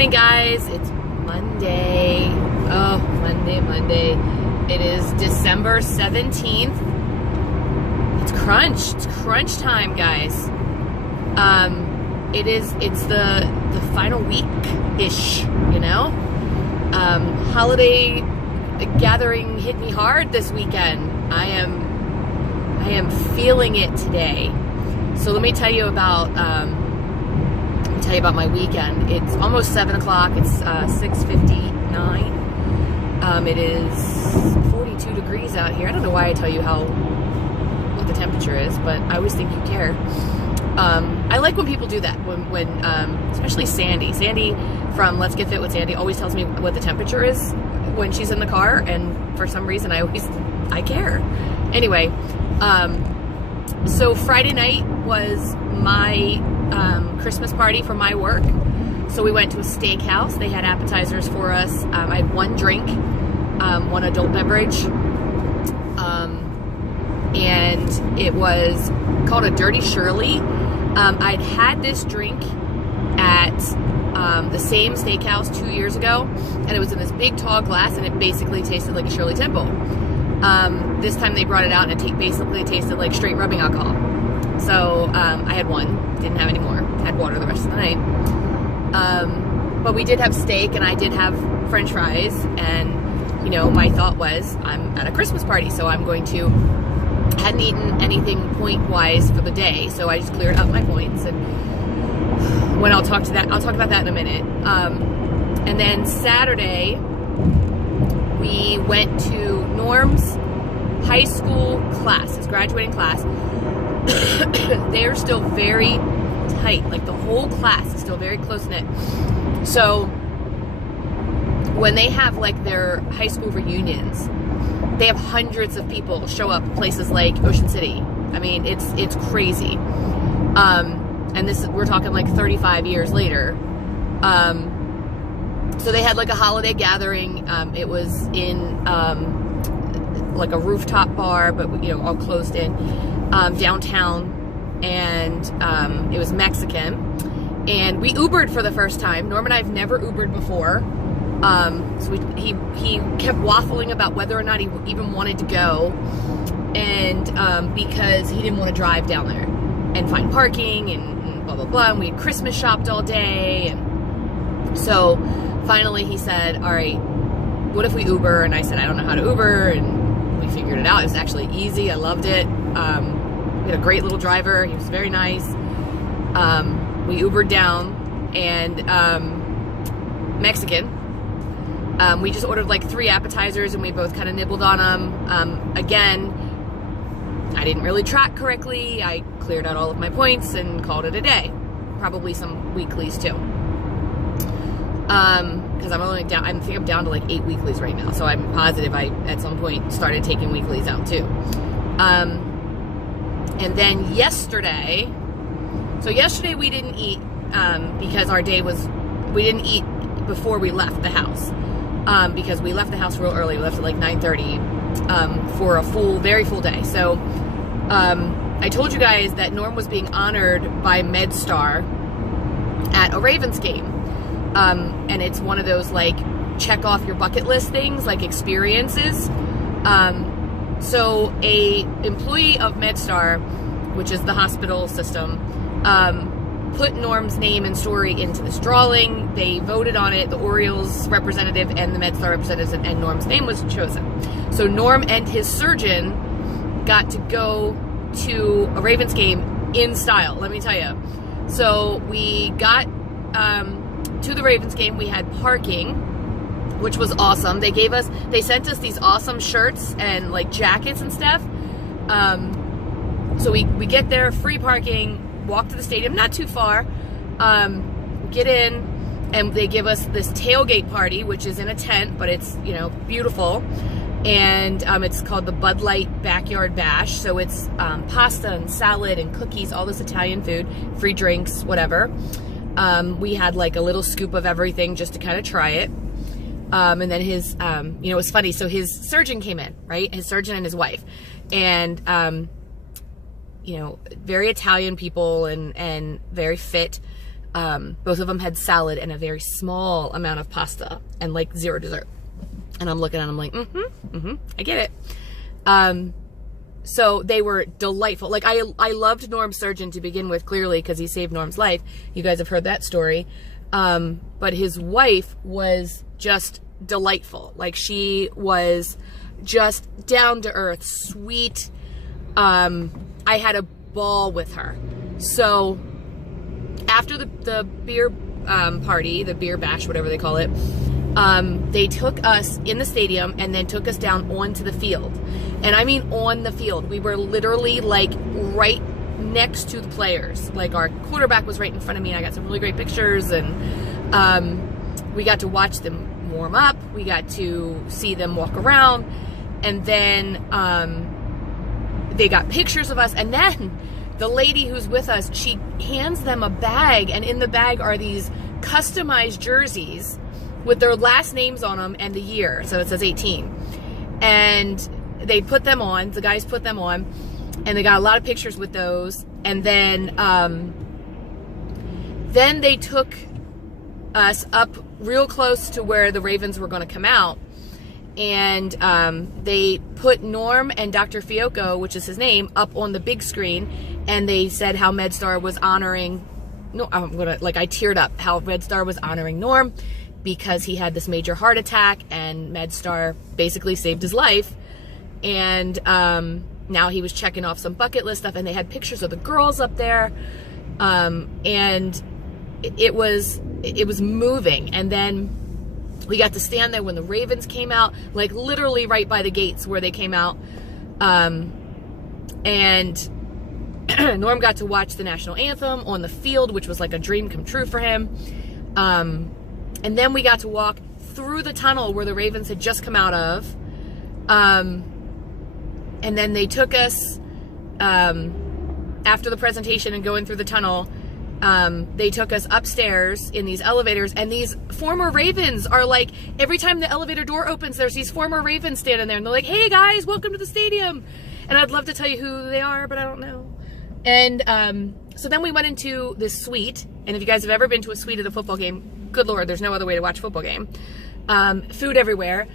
morning, guys. It's Monday. Oh, Monday. It is December 17th. It's crunch time, guys. It's the final week-ish, you know? Holiday gathering hit me hard this weekend. I am feeling it today. So let me tell you about my weekend. It's almost 7 o'clock. It's 6:59. It is 42 degrees out here. I don't know why I tell you what the temperature is, but I always think you care. I like when people do that. When especially Sandy from Let's Get Fit with Sandy always tells me what the temperature is when she's in the car, and for some reason I care. Anyway, so Friday night was my Christmas party for my work. So we went to a steakhouse. They had appetizers for us. I had one drink, one adult beverage, and it was called a Dirty Shirley. I'd had this drink at the same steakhouse 2 years ago, and it was in this big tall glass, and it basically tasted like a Shirley Temple. This time they brought it out, and it basically tasted like straight rubbing alcohol. So I had one, didn't have any more, had water the rest of the night. But we did have steak, and I did have French fries, and you know, my thought was, I'm at a Christmas party, so I'm going to, hadn't eaten anything point-wise for the day, so I just cleared up my points, and when I'll talk about that in a minute. And then Saturday, we went to Norm's high school class, his graduating class. They're still very tight, like the whole class is still very close-knit. So when they have like their high school reunions, they have hundreds of people show up places like Ocean City. I mean, it's crazy. And we're talking like 35 years later. So they had like a holiday gathering. It was in like a rooftop bar, but you know, all closed in, downtown, and it was Mexican. And we Ubered for the first time. Norm and I have never Ubered before. So he kept waffling about whether or not he even wanted to go, and because he didn't want to drive down there and find parking and blah blah blah. And we had Christmas shopped all day, and so finally he said, "All right, what if we Uber?" And I said, "I don't know how to Uber," and we figured it out. It was actually easy. I loved it. We had a great little driver. He was very nice. We Ubered down, and Mexican. We just ordered like 3 appetizers, and we both kind of nibbled on them. Again, I didn't really track correctly. I cleared out all of my points and called it a day. Probably some weeklies too. Because I think I'm down to like 8 weeklies right now. So I'm positive I, at some point, started taking weeklies out too. And then yesterday we didn't eat, because our day was, we didn't eat before we left the house. Because we left the house real early. We left at like 9:30 for a very full day. So I told you guys that Norm was being honored by MedStar at a Ravens game. And it's one of those like check off your bucket list things, like experiences. So a employee of MedStar, which is the hospital system, put Norm's name and story into this drawing. They voted on it, the Orioles representative and the MedStar representative, and Norm's name was chosen. So Norm and his surgeon got to go to a Ravens game in style, let me tell you. So we got to the Ravens game. We had parking, which was awesome. They sent us these awesome shirts and like jackets and stuff. So we get there, free parking, walk to the stadium, not too far, get in, and they give us this tailgate party, which is in a tent, but it's, you know, beautiful. And it's called the Bud Light Backyard Bash. So it's pasta and salad and cookies, all this Italian food, free drinks, whatever. We had like a little scoop of everything just to kind of try it. And then his, you know, it was funny. So his surgeon came in, right? His surgeon and his wife. And you know, very Italian people and very fit. Both of them had salad and a very small amount of pasta and like 0 dessert. And I'm looking at them like, I get it. So they were delightful. Like I loved Norm's surgeon to begin with, clearly, because he saved Norm's life. You guys have heard that story. But his wife was just delightful. Like, she was just down to earth, sweet. I had a ball with her. So after the beer party, the beer bash, whatever they call it, they took us in the stadium and then took us down onto the field. And I mean on the field. We were literally like right next to the players. Like, our quarterback was right in front of me, and I got some really great pictures, and we got to watch them warm up. We got to see them walk around, and then they got pictures of us, and then the lady who's with us, she hands them a bag, and in the bag are these customized jerseys with their last names on them and the year. So it says 18. And they put them on, the guys put them on, and they got a lot of pictures with those. And then they took us up real close to where the Ravens were going to come out. And they put Norm and Dr. Fiocco, which is his name, up on the big screen. And they said how MedStar was honoring, I teared up, how MedStar was honoring Norm because he had this major heart attack, and MedStar basically saved his life. And now he was checking off some bucket list stuff, and they had pictures of the girls up there. And it was moving. And then we got to stand there when the Ravens came out, like literally right by the gates where they came out. And Norm got to watch the national anthem on the field, which was like a dream come true for him. And then we got to walk through the tunnel where the Ravens had just come out of. And then they took us, after the presentation and going through the tunnel, they took us upstairs in these elevators, and these former Ravens are like, every time the elevator door opens, there's these former Ravens standing there, and they're like, hey guys, welcome to the stadium. And I'd love to tell you who they are, but I don't know. And so then we went into this suite, and if you guys have ever been to a suite at a football game, good Lord, there's no other way to watch a football game. Food everywhere.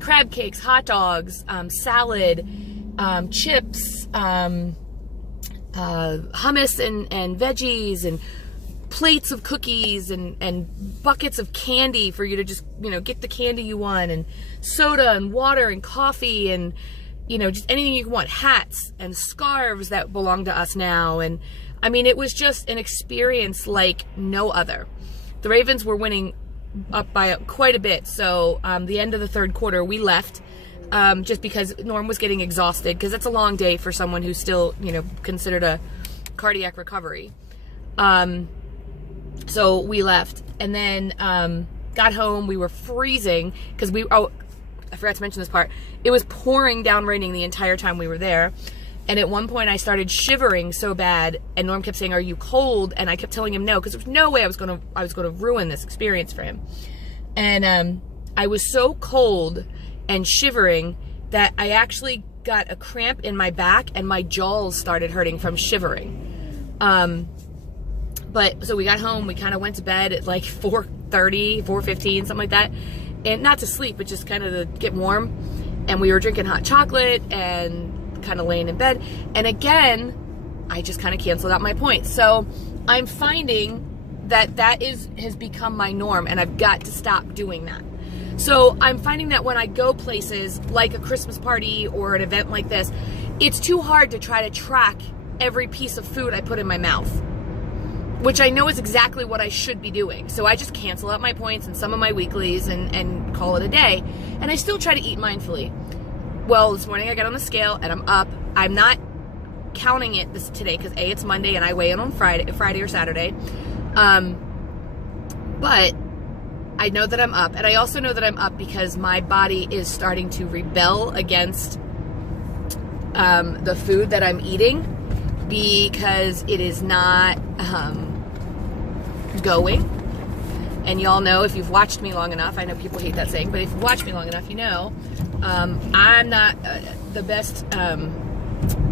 Crab cakes, hot dogs, salad, chips, hummus and veggies, and plates of cookies, and buckets of candy for you to just, get the candy you want, and soda and water and coffee, and, just anything you want, hats and scarves that belong to us now. And I mean, it was just an experience like no other. The Ravens were winning up by quite a bit. So the end of the third quarter, we left just because Norm was getting exhausted, because it's a long day for someone who's still, considered a cardiac recovery. So we left, and then got home. We were freezing because I forgot to mention this part. It was pouring down raining the entire time we were there. And at one point I started shivering so bad, and Norm kept saying, are you cold? And I kept telling him no, because there was no way I was going to ruin this experience for him. And I was so cold and shivering that I actually got a cramp in my back, and my jaws started hurting from shivering. But so we got home, we kind of went to bed at like 4:30, 4:15, something like that. And not to sleep, but just kind of to get warm. And we were drinking hot chocolate and kind of laying in bed. And again, I just kind of canceled out my points. So I'm finding that has become my norm, and I've got to stop doing that. So I'm finding that when I go places like a Christmas party or an event like this, it's too hard to try to track every piece of food I put in my mouth, which I know is exactly what I should be doing. So I just cancel out my points and some of my weeklies and call it a day. And I still try to eat mindfully. Well, this morning I got on the scale and I'm up. I'm not counting it today because A, it's Monday and I weigh in on Friday or Saturday. But I know that I'm up. And I also know that I'm up because my body is starting to rebel against the food that I'm eating, because it is not going. And y'all know, if you've watched me long enough, I know people hate that saying, but if you've watched me long enough, you know, I'm not the best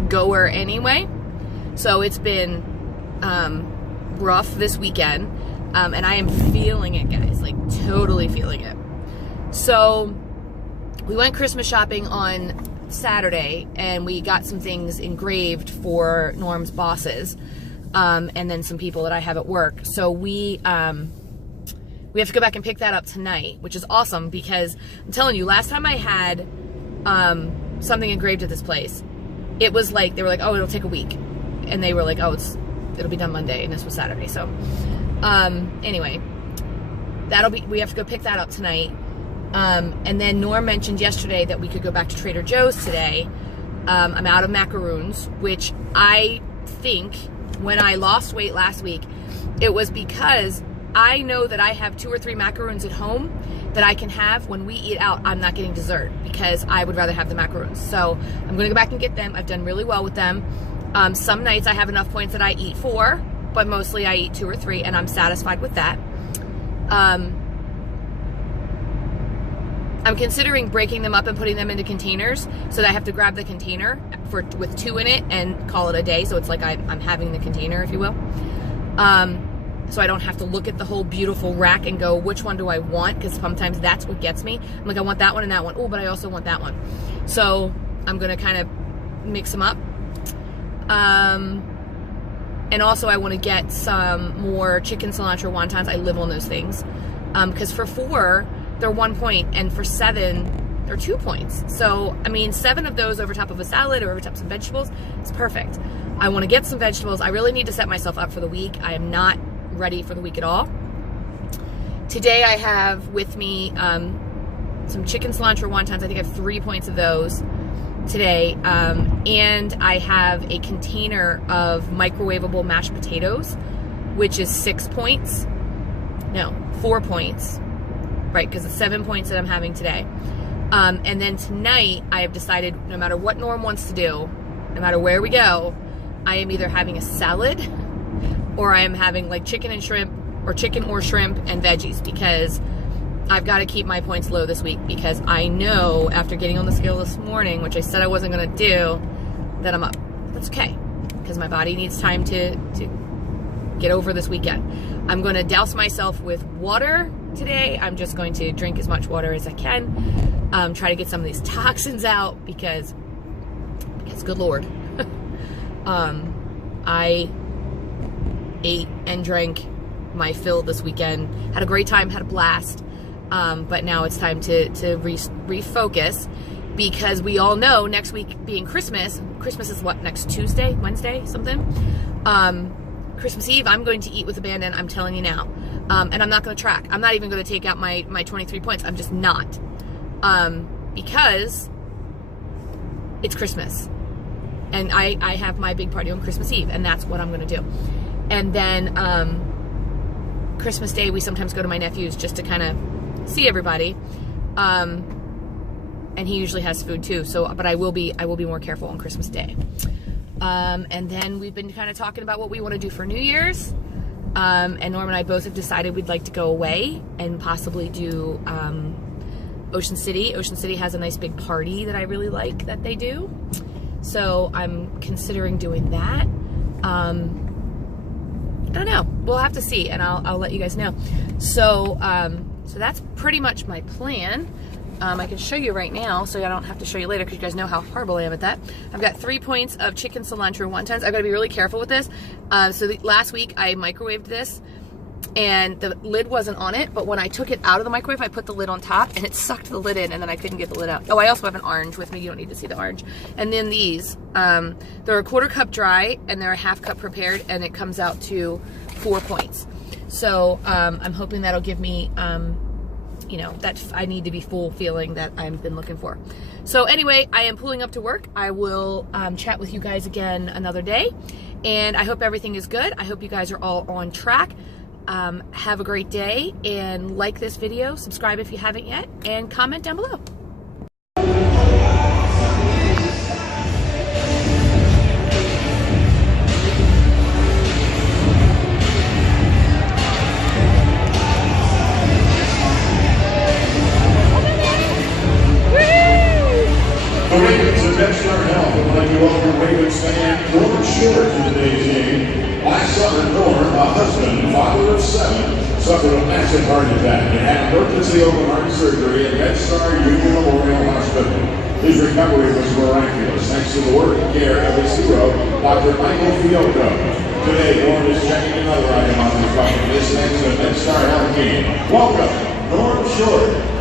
goer anyway. So it's been rough this weekend, and I am feeling it, guys, like totally feeling it. So we went Christmas shopping on Saturday, and we got some things engraved for Norm's bosses, and then some people that I have at work. So we have to go back and pick that up tonight, which is awesome, because I'm telling you, last time I had something engraved at this place, it was like, they were like, oh, it'll take a week, and they were like, oh, it'll be done Monday, and this was Saturday. So anyway, we have to go pick that up tonight. And then Norm mentioned yesterday that we could go back to Trader Joe's today. I'm out of macaroons, which I think when I lost weight last week, it was because I know that I have 2 or 3 macaroons at home that I can have when we eat out. I'm not getting dessert because I would rather have the macaroons. So I'm going to go back and get them. I've done really well with them. Some nights I have enough points that I eat 4, but mostly I eat 2 or 3, and I'm satisfied with that. I'm considering breaking them up and putting them into containers, so that I have to grab the container with 2 in it and call it a day. So it's like I'm having the container, if you will. So I don't have to look at the whole beautiful rack and go, which one do I want? Because sometimes that's what gets me. I'm like, I want that one and that one. Oh, but I also want that one. So I'm going to kind of mix them up. And also I want to get some more chicken cilantro wontons. I live on those things. Because for 4, they're 1 point, and for 7, they're 2 points. So, I mean, 7 of those over top of a salad or over top of some vegetables is perfect. I want to get some vegetables. I really need to set myself up for the week. I am not ready for the week at all. Today I have with me some chicken cilantro wontons. I think I have 3 points of those today. And I have a container of microwavable mashed potatoes, which is 6 points. No, 4 points. Right, because it's 7 points that I'm having today. And then tonight, I have decided no matter what Norm wants to do, no matter where we go, I am either having a salad or I am having like chicken and shrimp, or chicken or shrimp and veggies, because I've got to keep my points low this week, because I know after getting on the scale this morning, which I said I wasn't going to do, that I'm up. That's okay, because my body needs time to get over this weekend. I'm going to douse myself with water today. I'm just going to drink as much water as I can, try to get some of these toxins out, because good Lord, I ate and drank my fill this weekend, had a great time, had a blast, but now it's time to refocus, because we all know next week being Christmas is what, next Tuesday, Wednesday, something? Christmas Eve, I'm going to eat with abandon, I'm telling you now. And I'm not going to track. I'm not even going to take out my 23 points. I'm just not. Because it's Christmas. And I have my big party on Christmas Eve, and that's what I'm going to do. And then Christmas Day, we sometimes go to my nephew's just to kind of see everybody. And he usually has food too. So, but I will be more careful on Christmas Day. And then we've been kind of talking about what we want to do for New Year's. And Norm and I both have decided we'd like to go away and possibly do Ocean City. Ocean City has a nice big party that I really like that they do. So I'm considering doing that. I don't know. We'll have to see, and I'll let you guys know. So so that's pretty much my plan. I can show you right now, so I don't have to show you later, because you guys know how horrible I am at that. I've got 3 points of chicken cilantro wontons. I've got to be really careful with this. Last week I microwaved this, and the lid wasn't on it, but when I took it out of the microwave, I put the lid on top, and it sucked the lid in, and then I couldn't get the lid out. Oh, I also have an orange with me. You don't need to see the orange. And then these, they're a 1/4 cup dry, and they're a 1/2 cup prepared, and it comes out to 4 points. So I'm hoping that'll give me you know, that I need to be full feeling that I've been looking for. So anyway, I am pulling up to work. I will chat with you guys again another day, and I hope everything is good. I hope you guys are all on track. Have a great day, and like this video, subscribe if you haven't yet, and comment down below. Our health would like to welcome Raven Sand, Norman Short to today's game. Last summer, Norm, a husband and father of 7, suffered a massive heart attack and had emergency open heart surgery at MedStar Union Memorial Hospital. His recovery was miraculous thanks to the work and care of his hero, Dr. Michael Fiocco. Today, Norm is checking another item on his bucket list thanks to MedStar Health Team. Welcome, Norm Short.